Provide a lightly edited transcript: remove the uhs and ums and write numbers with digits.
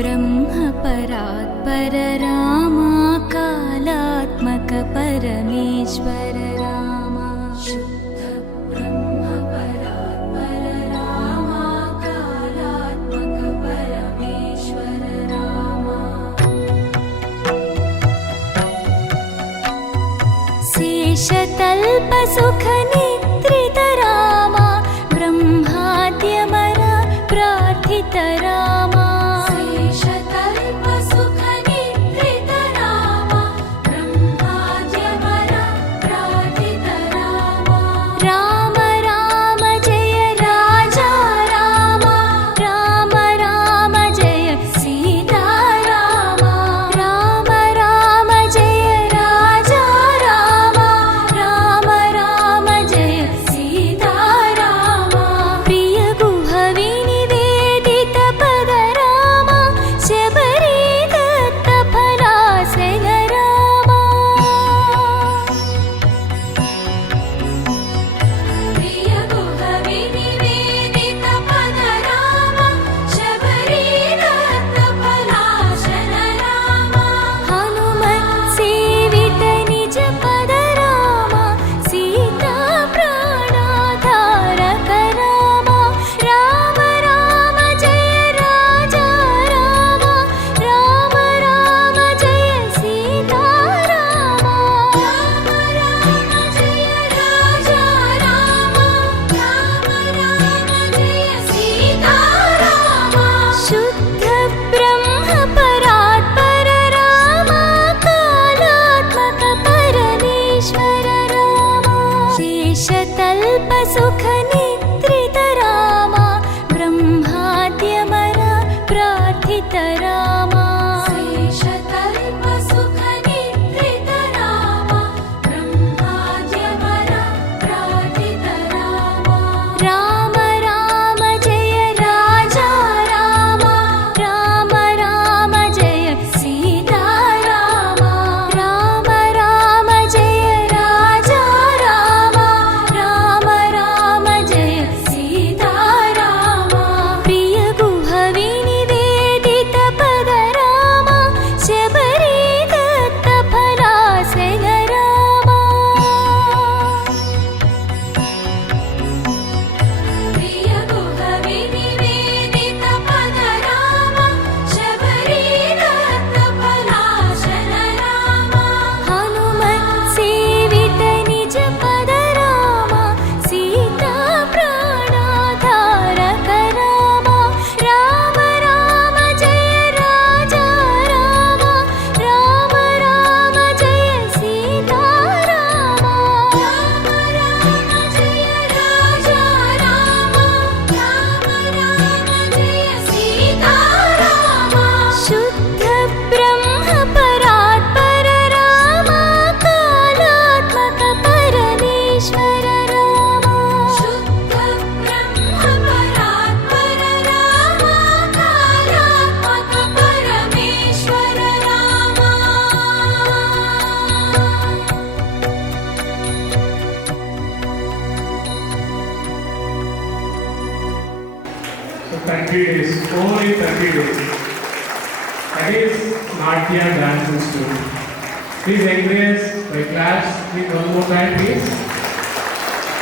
ब्रह्मपरात्पर रामा कालात्मक परमेश्वर रामा शुद्ध ब्रह्मपरात्पर रामा कालात्मक परमेश्वर रामा शेषतल्प सुख निद्रित रामा ब्रह्माद्यमर प्रार्थित रामा शेषतल्प सुख निद्रित रामा ब्रह्माद्यमर प्रार्थित रामा राम राम जय राजा रामा राम राम जय सीता रामा राम राम जय राजा रामा राम राम जय सीता रामा प्रिय गुह विनिवेदित पद रामा शबरी दत्त फलासन रामा प्रिय गुह विनिवेदित पद रामा शबरी दत्त फलासन रामा हनुमत् सेवित निज पद रामा सीता प्राणाधारक रामा राम राम जय राजा रामा राम राम जय सीता रामा राम राम जय राजा रामा राम राम जय सीता रामा शुद्ध ब्रह्म परात्पर रामा कालात्मक परमेश्वर रामा शेषतल्प सुख निद्रित रामा ब्रह्माद्यमर प्रार्थित रामा शेषतल्प सुख निद्रित रामा ब्रह्माद्यमर प्रार्थित रामा राम राम जय राजा रामा राम राम जय सीता रामा राम राम जय राजा रामा राम राम जय सीता रामा प्रिय गुह विनिवेदित पद रामा शबरी दत्त फलासन रामा प्रिय गुह विनिवेदित पद रामा शबरी दत्त फलासन रामा हनुमत् सेवित निज पद रामा सीता प्राणाधारक रामा राम राम जय राजा रामा राम राम जय सीता रामा राम राम जय राजा रामा राम राम जय सीता रामा शुद्ध ब्रह्म परात्पर रामा कालात्मक परमेश्वर रामा शुद्ध ब्रह्म परात्पर रामा कालात्मक परमेश्वर Rama So 30 days, only 30 days. That is Natya dance story. Please encourage my class with one more time, please.